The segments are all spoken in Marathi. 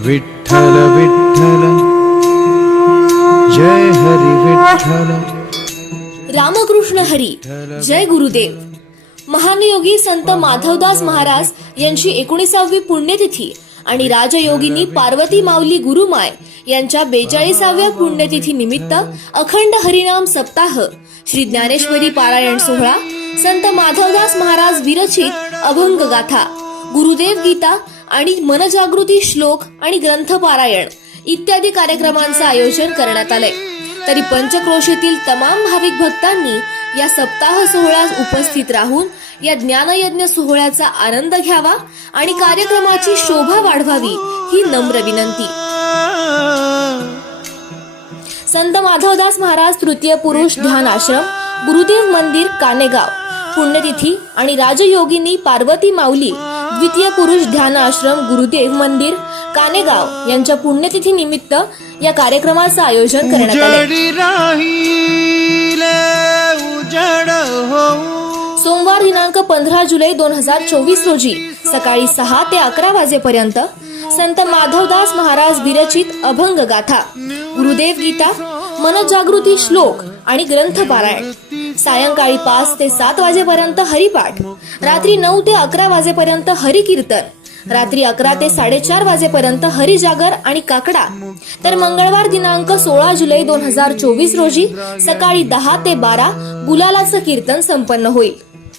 विठ्ठल विठ्ठल जय हरी विठ्ठल. रामकृष्ण हरी. जय गुरुदेव. महान योगी संत माधवदास महाराज यांची 19वी पुण्यतिथी आणि राजयोगिनी पार्वती माऊली गुरुमाय यांच्या 42व्या पुण्यतिथी निमित्त अखंड हरिनाम सप्ताह, श्री ज्ञानेश्वरी पारायण सोहळा, संत माधवदास महाराज विरचित अभंग गाथा, गुरुदेव गीता आणि मनजागृती श्लोक आणि ग्रंथ पारायण इत्यादी कार्यक्रमांचं आयोजन करण्यात आलंय. तरी पंचक्रोशीतील तमाम भाविक भक्तांनी या सप्ताह सोहळ्यात उपस्थित राहून या ज्ञानयज्ञ सोहळ्याचा आनंद घ्यावा आणि कार्यक्रमाची शोभा वाढवावी ही नम्र विनंती. संत माधवदास महाराज तृतीय पुरुष ध्यान आश्रम, गुरुदेव मंदिर, कानेगाव पुण्यतिथी आणि राजयोगिनी पार्वती माऊली द्वितीय पुरुष ध्यान आश्रम, गुरुदेव मंदिर, कानेगाव यांच्या पुण्यतिथी निमित्त या कार्यक्रमाचं आयोजन करण्यात आले. सोमवार दिनांक 15 जुलै 2024 रोजी सकाळी 6 ते 11 वाजेपर्यंत संत माधवदास महाराज विरचित अभंग गाथा, गुरुदेव गीता, मनजागृती श्लोक आणि ग्रंथ पारायण, सायंकाळी 5 ते 7 वाजेपर्यंत हरिपाठ, रात्री 9 ते 11 वाजेपर्यंत हरिकीर्तन, रात्री 11 ते 4:30 वाजेपर्यंत हरिजागर आणि काकडा. तर मंगळवार दिनांक 16 जुलै 2024 रोजी सकाळी 10 ते 12 गुलालाचं कीर्तन संपन्न होईल.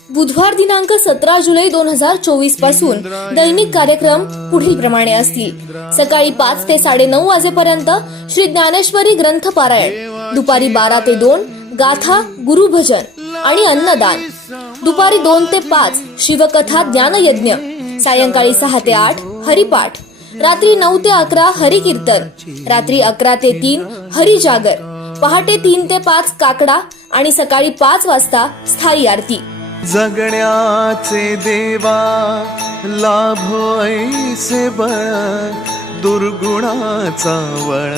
बुधवार दिनांक 17 जुलै 2024 पासून दैनिक कार्यक्रम पुढील प्रमाणे असतील. सकाळी 5 ते 9:30 वाजेपर्यंत श्री ज्ञानेश्वरी ग्रंथ पारायण, दुपारी 12 ते 2 गाथा, गुरुभजन आणि अन्नदान, दुपारी 2 ते 5 शिवकथा ज्ञानयज्ञ, सायंकाळी 6 ते 8 हरिपाठ, रात्री 9 ते 11 हरिकीर्तन, रात्री 11 ते 3 हरिजागर, पहाटे 3 ते 5 काकडा आणि सकाळी 5 वाजता स्थायी आरती. जगण्याचे देवा लाभो ऐसे बळ, दुर्गुणाचा वळ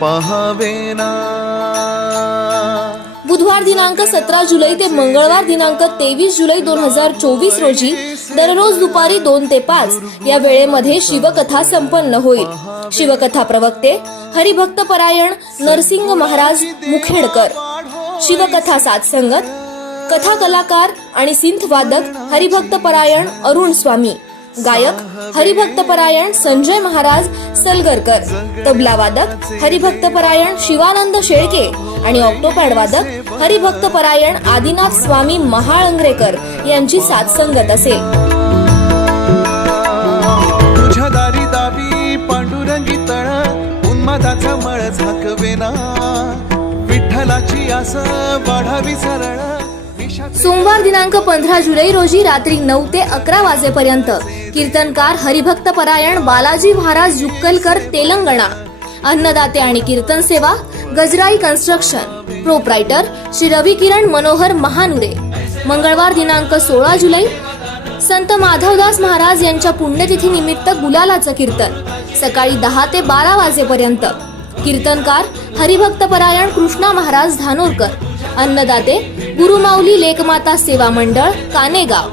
पहावेना. बुधवार दिनांक 17 जुलै ते मंगळवार दिनांक 23 जुलै 2024 रोजी दररोज दुपारी 2 ते 5 या वेळेमध्ये शिवकथा संपन्न होईल. शिवकथा प्रवक्ते हरिभक्त परायण नरसिंग महाराज मुखेडकर, शिवकथा साथसंगत, कथा कलाकार आणि सिंथ वादक हरिभक्त परायण अरुण स्वामी, गायक हरिभक्त परायण संजय महाराज सलगरकर, तबला वादक हरिभक्त परायण शिवानंद शेळके आणि ऑक्टोपॅड वादक हरिभक्त परायण आदिनाथ स्वामी महाळंगरेकर यांची साथसंगत असेल. तुझ्या दारी दावी पांडुरंगी तळ, उन्मादाचा मळ झाकवेना, विठ्ठलाची आस वाढावी सरळ. सोमवार दिनांक 15 जुलै रोजी रात्री 9 ते 11 वाजेपर्यंत कीर्तनकार हरिभक्त परायण बालाजी महाराज जुक्कलकर, तेलंगणा. अन्नदाते आणि कीर्तन सेवा गजराई कन्स्ट्रक्शन, प्रोप्रायटर श्री रवी किरण मनोहर महानुरे. मंगळवार दिनांक 16 जुलै संत माधवदास महाराज यांच्या पुण्यतिथी निमित्त गुलालाचं कीर्तन, सकाळी 10 ते 12 वाजेपर्यंत. कीर्तनकार हरिभक्त परायण कृष्णा महाराज धानोरकर. अन्नदाते गुरुमाऊली लेकमाता सेवा मंडळ, कानेगाव.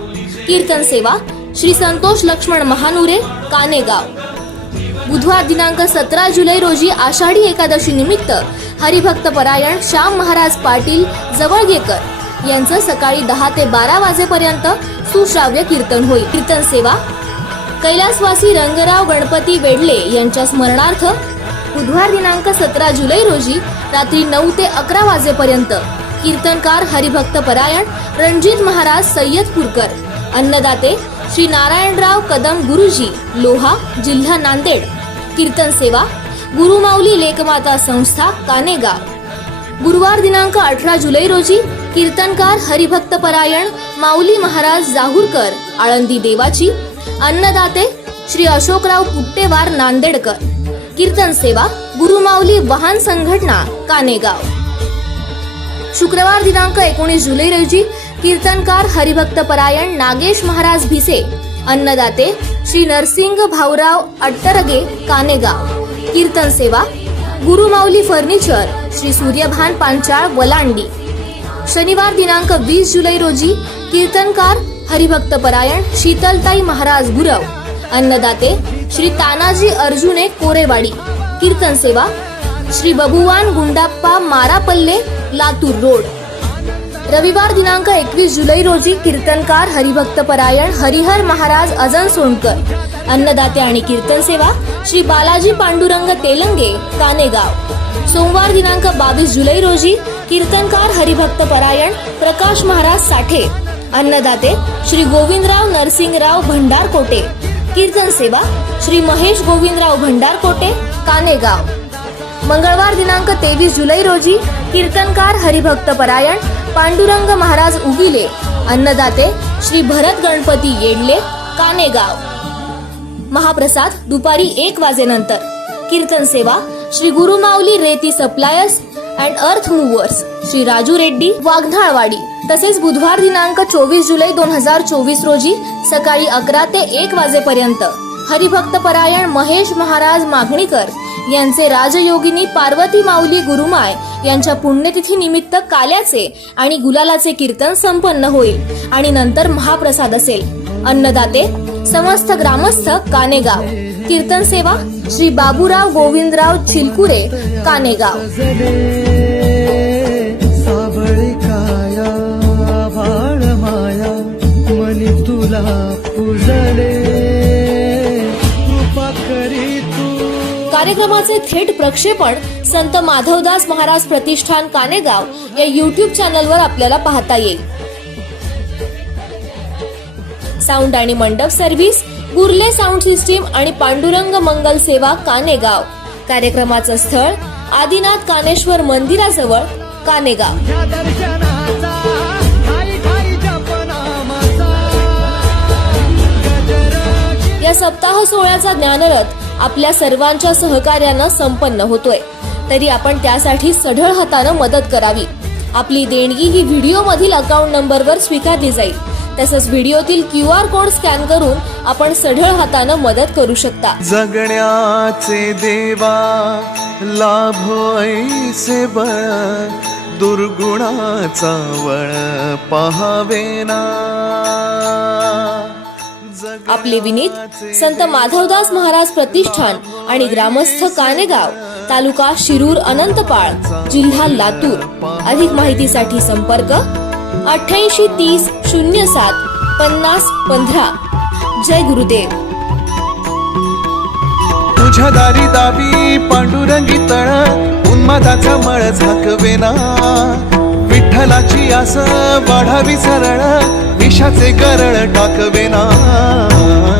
कीर्तन सेवा श्री संतोष लक्ष्मण महानुरे, कानेगाव. बुधवार दिनांक 17 जुलै रोजी आषाढी एकादशी निमित्त हरिभक्त परायण श्याम महाराज पाटील जवळगेकर यांचं सकाळी 10 ते 12 वाजेपर्यंत सुश्राव्य कीर्तन होईल. कीर्तन सेवा कैलासवासी रंगराव गणपती वेडले यांच्या स्मरणार्थ बुधवार दिनांक 17 जुलै रोजी रात्री 9 ते 11 वाजेपर्यंत कीर्तनकार हरिभक्त परायण रणजित महाराज सय्यदपूरकर. अन्नदाते श्री नारायणराव कदम गुरुजी, लोहा, जिल्हा नांदेड. कीर्तन सेवा गुरुमाऊली लेकमाता संस्था, कानेगाव. गुरुवार दिनांक 18 जुलै रोजी कीर्तनकार हरिभक्त परायण माऊली महाराज जाहूरकर, आळंदी देवाची. अन्नदाते श्री अशोकराव पुट्टेवार, नांदेडकर. कीर्तन सेवा गुरुमाऊली वाहन संघटना, कानेगाव. शुक्रवार दिनांक 19 जुलै रोजी कीर्तनकार हरिभक्त परायण नागेश महाराज भिसे. अन्नदाते श्री नरसिंग भाऊराव अट्टरगे, कानेगाव. कीर्तन सेवा गुरुमाऊली फर्निचर, श्री सूर्यभान पांचाळ, वलांडी. शनिवार दिनांक 20 जुलै रोजी कीर्तनकार हरिभक्त परायण शीतलताई महाराज गुरव. अन्नदाते श्री तानाजी अर्जुने कोरेवाडी. कीर्तन सेवा श्री बबुवान गुंडाप्पा मारापल्ले लातूर रोड. रविवार दिनांक 21 जुलै रोजी कीर्तनकार हरिभक्त परायण हरिहर महाराज अजन सोनकर. अन्नदाते आणि कीर्तन सेवा श्री बालाजी पांडुरंग तेलंगे कानेगाव. सोमवार दिनांक 22 जुलै रोजी कीर्तनकार हरिभक्त परायण प्रकाश महाराज साठे. अन्नदाते श्री गोविंदराव नरसिंगराव भंडारकोटे. कीर्तन सेवा श्री महेश गोविंदराव भंडारकोटे कानेगाव. मंगळवार दिनांक 23 जुलै रोजी कीर्तनकार हरिभक्त परायण पांडुरंग महाराज उगिले. अन्नदाते श्री भरत गणपती येडले कानेगाव. महाप्रसाद दुपारी 1 वाजेनंतर. कीर्तन सेवा श्री गुरुमाऊली रेती सप्लायर्स अँड अर्थ मूव्हर्स श्री राजू रेड्डी वाघनाळवाडी. तसेच बुधवार दिनांक 24 जुलै 2024 रोजी सकाळी 11 ते 1 वाजेपर्यंत हरिभक्त परायण महेश महाराज मागणीकर यांचे राजयोगिनी पार्वती माऊली गुरुमाय यांच्या पुण्यतिथी निमित्त काल्याचे आणि गुलालाचे कीर्तन संपन्न होईल आणि नंतर महाप्रसाद असेल. अन्नदाते समस्त ग्रामस्थ कानेगाव. कीर्तन सेवा श्री बाबूराव गोविंदराव चिलकुरे कानेगाव. सावळी काया भाळ माया मनी तुला पूजले कृपा करी तू. कार्यक्रमाचे थेट प्रक्षेपण संत माधवदास महाराज प्रतिष्ठान कानेगाव या YouTube चॅनलवर आपल्याला पाहता येईल. साऊंड आणि मंडप सर्व्हिस गुरले साऊंड सिस्टीम आणि पांडुरंग मंगल सेवा कानेगाव. कार्यक्रमाचं स्थळ आदिनाथ कानेश्वर मंदिराजवळ कानेगाव. या दर्शनाचा ठाई ठाई जपनामाचा गजर. या सप्ताह सोहळ्याचा ज्ञानरथ आपल्या सर्वांच्या सहकार्यानं संपन्न होतोय. तरी आपण त्यासाठी सढळ हातानं मदत करावी. आपली देणगी ही व्हिडिओ मधील अकाउंट नंबरवर स्वीकारली जाईल. तसंच व्हिडिओतील QR कोड स्कॅन करून आपण सढळ हातानं मदत करू शकता. जगण्याचे देवा लाभो ऐसे बळ दुर्गुणाचा वळ पहावेना. आपले विनीत संत माधवदास महाराज प्रतिष्ठान आणि ग्रामस्थ कानेगाव तालुका शिरूर अनंतपाळ जिल्हा लातूर. अधिक माहितीसाठी संपर्क 88 30 07 50 15. जय गुरुदेव. तुझ्या दारी दावी पांडुरंगी तळ उन्मादाचा मळ झाकवेना. विठ्ठलाची आस वाढावी सरळ विषाचे गरळ टाकवेना.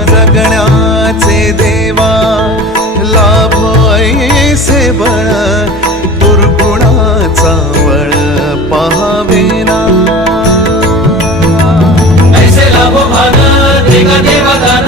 जगण्याचे देवा लाभो ऐसे बळ दुर्गुणाचा वळ पहावेना. ऐसे लाभो भान देगा देवा दान